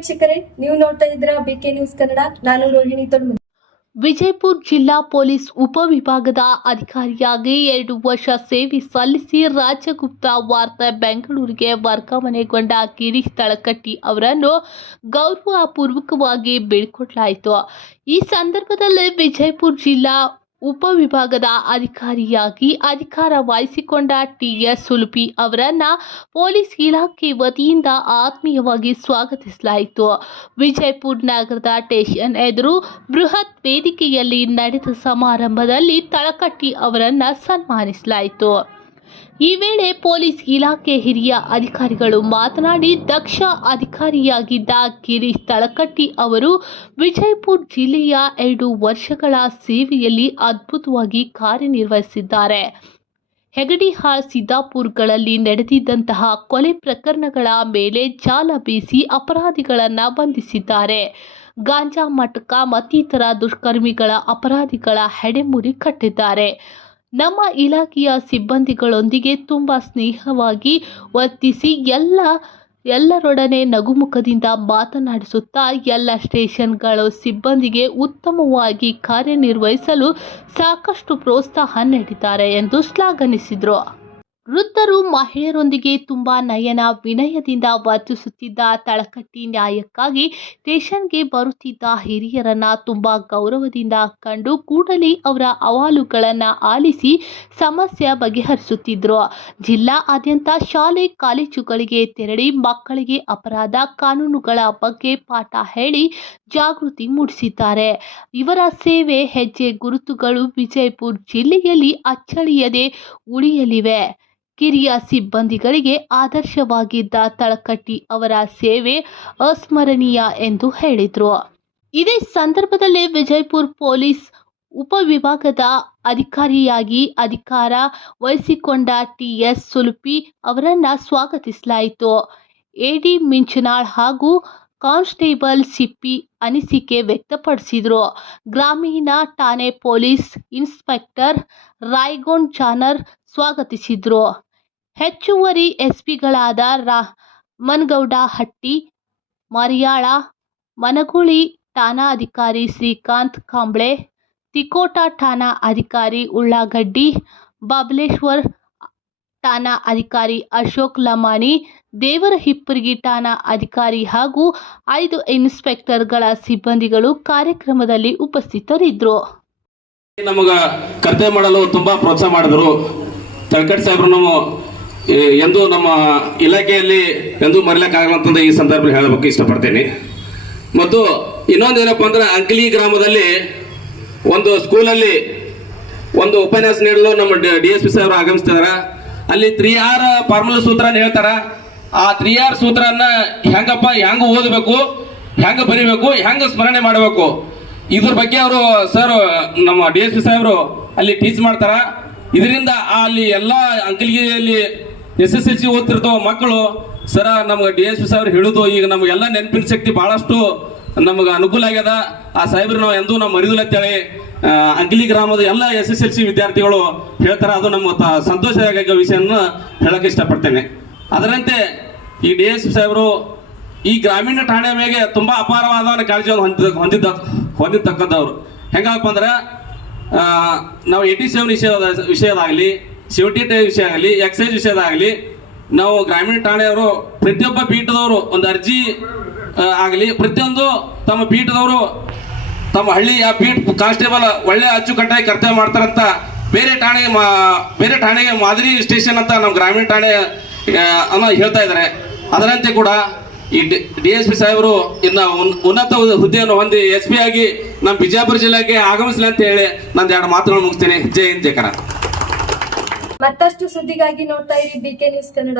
ವೀಕ್ಷಕರೇ, ನೀವು ನೋಡ್ತಾ ಇದ್ರ ಬಿಕೆ ನ್ಯೂಸ್ ಕನ್ನಡ ನಾನು ರೋಹಿಣಿ ತೊಡ್ಮ ವಿಜಯಪುರ ಜಿಲ್ಲಾ ಪೊಲೀಸ್ ಉಪವಿಭಾಗದ ಅಧಿಕಾರಿಯಾಗಿ ಎರಡು ವರ್ಷ ಸೇವೆ ಸಲ್ಲಿಸಿ ರಾಜಗುಪ್ತ ವಾರ್ತೆ ಬೆಂಗಳೂರಿಗೆ ವರ್ಗಾವಣೆಗೊಂಡ ಗಿರೀಶ್ ತಳಕಟ್ಟಿ ಅವರನ್ನು ಗೌರವಪೂರ್ವಕವಾಗಿ ಬೀಳ್ಕೊಡಲಾಯಿತು. ಈ ಸಂದರ್ಭದಲ್ಲಿ ವಿಜಯಪುರ ಜಿಲ್ಲಾ ಉಪವಿಭಾಗದ ಅಧಿಕಾರಿಯಾಗಿ ಅಧಿಕಾರ ವಹಿಸಿಕೊಂಡ ಟಿಎಸ್ ಸುಲ್ಪಿ ಅವರನ್ನ ಪೊಲೀಸ್ ಇಲಾಖೆ ವತಿಯಿಂದ ಆತ್ಮೀಯವಾಗಿ ಸ್ವಾಗತಿಸಲಾಯಿತು. ವಿಜಯಪುರ ನಗರದ ಸ್ಟೇಷನ್ ಎದುರು ಬೃಹತ್ ವೇದಿಕೆಯಲ್ಲಿ ನಡೆದ ಸಮಾರಂಭದಲ್ಲಿ ತಳಕಟ್ಟಿ ಅವರನ್ನ ಸನ್ಮಾನಿಸಲಾಯಿತು. ಈ ವೇಳೆ ಪೊಲೀಸ್ ಇಲಾಖೆ ಹಿರಿಯ ಅಧಿಕಾರಿಗಳು ಮಾತನಾಡಿ, ದಕ್ಷ ಅಧಿಕಾರಿಯಾಗಿದ್ದ ಗಿರೀಶ್ ತಳಕಟ್ಟಿ ಅವರು ವಿಜಯಪುರ ಜಿಲ್ಲೆಯ ಎರಡು ವರ್ಷಗಳ ಸೇವೆಯಲ್ಲಿ ಅದ್ಭುತವಾಗಿ ಕಾರ್ಯನಿರ್ವಹಿಸಿದ್ದಾರೆ. ಹೆಗಡಿಹಾಳ್ ಸಿದ್ದಾಪುರ್ಗಳಲ್ಲಿ ನಡೆದಿದ್ದಂತಹ ಕೊಲೆ ಪ್ರಕರಣಗಳ ಮೇಲೆ ಜಾಲ ಬೀಸಿ ಅಪರಾಧಿಗಳನ್ನು ಬಂಧಿಸಿದ್ದಾರೆ. ಗಾಂಜಾ ಮಟಕ ಮತ್ತಿತರ ದುಷ್ಕರ್ಮಿಗಳ ಅಪರಾಧಿಗಳ ಹೆಡೆಮುರಿ ಕಟ್ಟಿದ್ದಾರೆ. ನಮ್ಮ ಇಲಾಖೆಯ ಸಿಬ್ಬಂದಿಗಳೊಂದಿಗೆ ತುಂಬ ಸ್ನೇಹವಾಗಿ ವರ್ತಿಸಿ ಎಲ್ಲ, ಎಲ್ಲರೊಡನೆ ನಗುಮುಖದಿಂದ ಮಾತನಾಡಿಸುತ್ತಾ ಎಲ್ಲ ಸ್ಟೇಷನ್ಗಳು ಸಿಬ್ಬಂದಿಗೆ ಉತ್ತಮವಾಗಿ ಕಾರ್ಯನಿರ್ವಹಿಸಲು ಸಾಕಷ್ಟು ಪ್ರೋತ್ಸಾಹ ನೀಡಿದ್ದಾರೆ ಎಂದು ಶ್ಲಾಘನಿಸಿದರು ವೃದ್ಧರು ಮಹಿಳೆಯರೊಂದಿಗೆ ತುಂಬಾ ನಯನ ವಿನಯದಿಂದ ವರ್ತಿಸುತ್ತಿದ್ದ ತಳಕಟ್ಟಿ ನ್ಯಾಯಕ್ಕಾಗಿ ಸ್ಟೇಷನ್ಗೆ ಬರುತ್ತಿದ್ದ ಹಿರಿಯರನ್ನ ತುಂಬಾ ಗೌರವದಿಂದ ಕಂಡು ಕೂಡಲೇ ಅವರ ಅಹವಾಲುಗಳನ್ನ ಆಲಿಸಿ ಸಮಸ್ಯೆ ಬಗೆಹರಿಸುತ್ತಿದ್ರು. ಜಿಲ್ಲಾದ್ಯಂತ ಶಾಲೆ ಕಾಲೇಜುಗಳಿಗೆ ತೆರಳಿ ಮಕ್ಕಳಿಗೆ ಅಪರಾಧ ಕಾನೂನುಗಳ ಬಗ್ಗೆ ಪಾಠ ಹೇಳಿ ಜಾಗೃತಿ ಮೂಡಿಸಿದ್ದಾರೆ. ಇವರ ಸೇವೆ ಹೆಜ್ಜೆ ಗುರುತುಗಳು ವಿಜಯಪುರ ಜಿಲ್ಲೆಯಲ್ಲಿ ಅಚ್ಚಳಿಯದೆ ಉಳಿಯಲಿವೆ. ಕಿರಿಯ ಸಿಬ್ಬಂದಿಗಳಿಗೆ ಆದರ್ಶವಾಗಿದ್ದ ತಳಕಟ್ಟಿ ಅವರ ಸೇವೆ ಅಸ್ಮರಣೀಯ ಎಂದು ಹೇಳಿದರು. ಇದೇ ಸಂದರ್ಭದಲ್ಲಿ ವಿಜಯಪುರ ಪೊಲೀಸ್ ಉಪವಿಭಾಗದ ಅಧಿಕಾರಿಯಾಗಿ ಅಧಿಕಾರ ವಹಿಸಿಕೊಂಡ ಟಿಎಸ್ ಸುಲ್ಪಿ ಅವರನ್ನ ಸ್ವಾಗತಿಸಲಾಯಿತು. ಎಡಿ ಮಿಂಚನಾಳ್ ಹಾಗೂ ಕಾನ್ಸ್ಟೇಬಲ್ ಸಿಪ್ಪಿ ಅನಿಸಿಕೆ ವ್ಯಕ್ತಪಡಿಸಿದರು. ಗ್ರಾಮೀಣ ಠಾಣೆ ಪೊಲೀಸ್ ಇನ್ಸ್ಪೆಕ್ಟರ್ ರಾಯ್ಗೊಂಡ್ ಜಾನರ್ ಸ್ವಾಗತಿಸಿದರು. ಹೆಚ್ಚುವರಿ ಎಸ್ಪಿಗಳಾದ ರಾ ಮನ್ಗೌಡ ಹಟ್ಟಿ, ಮರಿಯಾಳ, ಮನಗೂಳಿ ಠಾಣಾ ಅಧಿಕಾರಿ ಶ್ರೀಕಾಂತ್ ಕಾಂಬ್ಳೆ, ತಿಕೋಟಾ ಠಾಣಾ ಅಧಿಕಾರಿ ಉಳ್ಳಾಗಡ್ಡಿ, ಬಾಬಲೇಶ್ವರ್ ಠಾಣಾ ಅಧಿಕಾರಿ ಅಶೋಕ್ ಲಮಾಣಿ, ದೇವರ ಹಿಪ್ಪರಿಗಿ ಠಾಣಾ ಅಧಿಕಾರಿ ಹಾಗೂ ಐದು ಇನ್ಸ್ಪೆಕ್ಟರ್ಗಳ ಸಿಬ್ಬಂದಿಗಳು ಕಾರ್ಯಕ್ರಮದಲ್ಲಿ ಉಪಸ್ಥಿತರಿದ್ದರು. ನಮಗ ಕರ್ತವ್ಯ ಮಾಡಲು ತುಂಬಾ ಪ್ರೋತ್ಸಾಹ ಮಾಡಿದ್ರು. ತಳಕಟ್ ಸಾಹೇಬ್ರು ಎಂದೂ ನಮ್ಮ ಇಲಾಖೆಯಲ್ಲಿ ಎಂದೂ ಮರಿಲಿಕ್ಕಾಗಲ್ಲ ಈ ಸಂದರ್ಭದಲ್ಲಿ ಹೇಳಬೇಕು ಇಷ್ಟಪಡ್ತೇನೆ. ಮತ್ತು ಇನ್ನೊಂದು ಏನಪ್ಪ ಅಂದ್ರೆ ಅಂಕಲಿ ಗ್ರಾಮದಲ್ಲಿ ಒಂದು ಸ್ಕೂಲಲ್ಲಿ ಒಂದು ಉಪನ್ಯಾಸ ನೀಡಲು ನಮ್ಮ ಡಿ ಎಸ್ ಪಿ ಸಾಹೇಬರು ಆಗಮಿಸ್ತಿದ್ದಾರೆ ಅಲ್ಲಿ ತ್ರೀ ಆರ್ ಫಾರ್ಮುಲಾ ಸೂತ್ರನ ಹೇಳ್ತಾರ. ಆ ತ್ರೀ ಆರ್ ಸೂತ್ರನ ಹೆಂಗಪ್ಪ ಹೆಂಗ ಓದಬೇಕು, ಹೆಂಗ ಬರಿಬೇಕು, ಹೆಂಗ ಸ್ಮರಣೆ ಮಾಡಬೇಕು, ಇದ್ರ ಬಗ್ಗೆ ಅವರು ಸರ್ ನಮ್ಮ ಡಿ ಎಸ್ ಪಿ ಸಾಹೇಬರು ಅಲ್ಲಿ ಟೀಚ್ ಮಾಡ್ತಾರ. ಇದರಿಂದ ಅಲ್ಲಿ ಎಲ್ಲ ಅಂಕಲಿಗೆಯಲ್ಲಿ ಎಸ್ ಎಸ್ ಎಲ್ ಸಿ ಓದ್ತಿರ್ತಾವ ಮಕ್ಕಳು, ಸರ ನಮ್ಗೆ ಡಿ ಎಸ್ ಪಿ ಸಾಹೇಬ್ರು ಹೇಳುದು, ಈಗ ನಮಗೆಲ್ಲ ನೆನಪಿನ ಶಕ್ತಿ ಬಹಳಷ್ಟು ನಮಗೆ ಅನುಕೂಲ ಆಗ್ಯದ. ಆ ಸಾಹೇಬ್ರು ನಾವು ಎಂದೂ ನಾವು ಮರಿದಿಲ್ಲ ಅಂತೇಳಿ ಅಗ್ಲಿ ಗ್ರಾಮದ ಎಲ್ಲ ಎಸ್ ಎಸ್ ಎಲ್ ಸಿ ವಿದ್ಯಾರ್ಥಿಗಳು ಹೇಳ್ತಾರೆ, ಅದು ನಮ್ಮ ಸಂತೋಷದಾಯಕ ವಿಷಯನ ಹೇಳಕ್ಕೆ ಇಷ್ಟಪಡ್ತೇನೆ. ಅದರಂತೆ ಈ ಡಿ ಎಸ್ ಪಿ ಸಾಹೇಬರು ಈ ಗ್ರಾಮೀಣ ಠಾಣೆ ಮೇಲೆ ತುಂಬಾ ಅಪಾರವಾದ ಕಾಳಜಿಯನ್ನು ಹೊಂದಿದ ಹೊಂದಿದ್ದ, ಹೊಂದಿರ್ತಕ್ಕಂಥವ್ರು. ಹೆಂಗಪ್ಪ ಅಂದ್ರೆ ನಾವು ಏಯ್ಟಿ ಸೆವೆನ್ ವಿಷಯದ, ವಿಷಯದಾಗಲಿ ಸೆವೆಂಟಿ ಟೈ ವಿಷಯ ಆಗಲಿ ಎಕ್ಸೈಸ್ ವಿಷಯದಾಗಲಿ, ನಾವು ಗ್ರಾಮೀಣ ಠಾಣೆಯವರು ಪ್ರತಿಯೊಬ್ಬ ಪೀಠದವರು ಒಂದು ಅರ್ಜಿ ಆಗಲಿ, ಪ್ರತಿಯೊಂದು ತಮ್ಮ ಪೀಠದವರು, ತಮ್ಮ ಹಳ್ಳಿ, ಆ ಪೀಠ ಕಾನ್ಸ್ಟೇಬಲ್ ಒಳ್ಳೆ ಅಚ್ಚುಕಟ್ಟಾಗಿ ಕರ್ತವ್ಯ ಮಾಡ್ತಾರಂತ ಬೇರೆ ಠಾಣೆಗೆ ಮಾ, ಬೇರೆ ಠಾಣೆಗೆ ಮಾದರಿ ಸ್ಟೇಷನ್ ಅಂತ ನಮ್ಮ ಗ್ರಾಮೀಣ ಠಾಣೆ ಅನ್ನೋ ಹೇಳ್ತಾ ಇದ್ದಾರೆ ಅದರಂತೆ ಕೂಡ ಈ ಡಿ ಎಸ್ ಪಿ ಸಾಹೇಬರು ಇನ್ನ ಉನ್- ಉನ್ನತ ಹುದ್ದೆಯನ್ನು ಹೊಂದಿ ಎಸ್ ಪಿ ಆಗಿ ನಮ್ಮ ಬಿಜಾಪುರ ಜಿಲ್ಲೆಗೆ ಆಗಮಿಸಲಿ ಅಂತ ಹೇಳಿ ನಂದು ಎರಡು ಮಾತುಗಳು ಮುಗಿಸ್ತೀನಿ. ಜೈ ಹಿಂದ್, ಜೈ ಕನ್ನಡ ಮತ್ತಷ್ಟು ಸುದ್ದಿಗಾಗಿ ನೋಡ್ತಾ ಇರಿ ಬಿಕೆ ನ್ಯೂಸ್ ಕನ್ನಡ